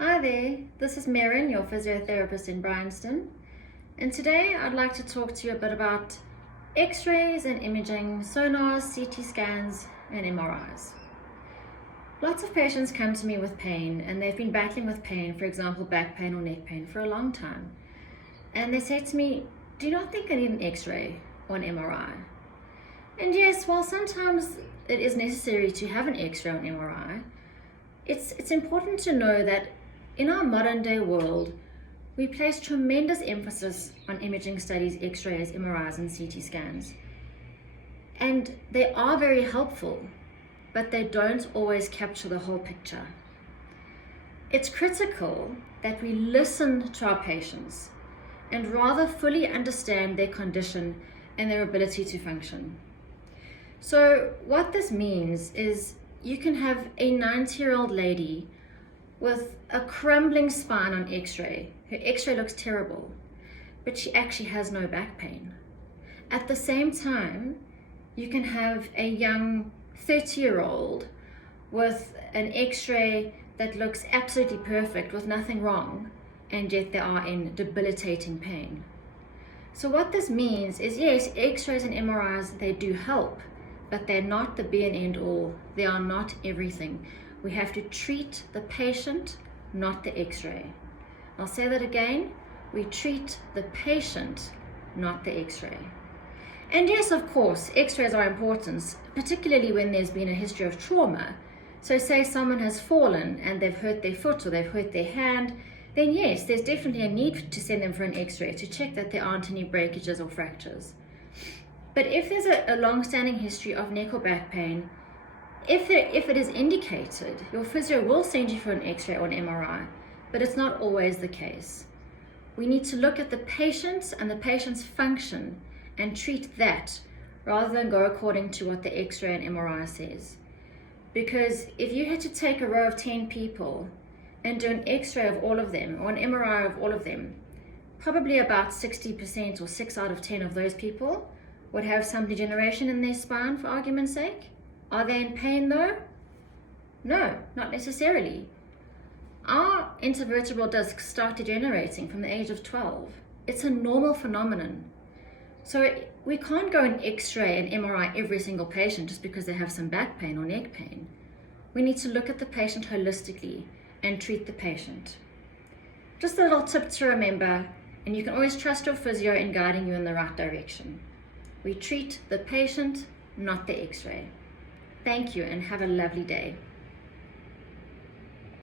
Hi there, this is Maren, your physiotherapist in Bryanston, and today I'd like to talk to you a bit about x-rays and imaging, sonars, CT scans and MRIs. Lots of patients come to me with pain and they've been battling with pain, for example back pain or neck pain, for a long time. And they say to me, do you not think I need an x-ray or an MRI? And yes, while sometimes it is necessary to have an x-ray or an MRI, it's important to know that in our modern day world, we place tremendous emphasis on imaging studies, x-rays, MRIs, and CT scans. And they are very helpful, but they don't always capture the whole picture. It's critical that we listen to our patients and rather fully understand their condition and their ability to function. So what this means is you can have a 90-year-old lady with a crumbling spine on x-ray. Her x-ray looks terrible, but she actually has no back pain. At the same time, you can have a young 30-year-old with an x-ray that looks absolutely perfect with nothing wrong, and yet they are in debilitating pain. So what this means is, yes, x-rays and MRIs, they do help, but they're not the be and end all. They are not everything. We have to treat the patient, not the x-ray. I'll say that again. We treat the patient, not the x-ray. And yes, of course, x-rays are important, particularly when there's been a history of trauma. So say someone has fallen and they've hurt their foot or they've hurt their hand, then yes, there's definitely a need to send them for an x-ray to check that there aren't any breakages or fractures. But if there's a long-standing history of neck or back pain, if it is indicated, your physio will send you for an x-ray or an MRI, but it's not always the case. We need to look at the patient and the patient's function and treat that rather than go according to what the x-ray and MRI says. Because if you had to take a row of 10 people and do an x-ray of all of them or an MRI of all of them, probably about 60% or 6 out of 10 of those people would have some degeneration in their spine, for argument's sake. Are they in pain though? No, not necessarily. Our intervertebral discs start degenerating from the age of 12. It's a normal phenomenon. So we can't go and x-ray and MRI every single patient just because they have some back pain or neck pain. We need to look at the patient holistically and treat the patient. Just a little tip to remember, and you can always trust your physio in guiding you in the right direction. We treat the patient, not the x-ray. Thank you and have a lovely day.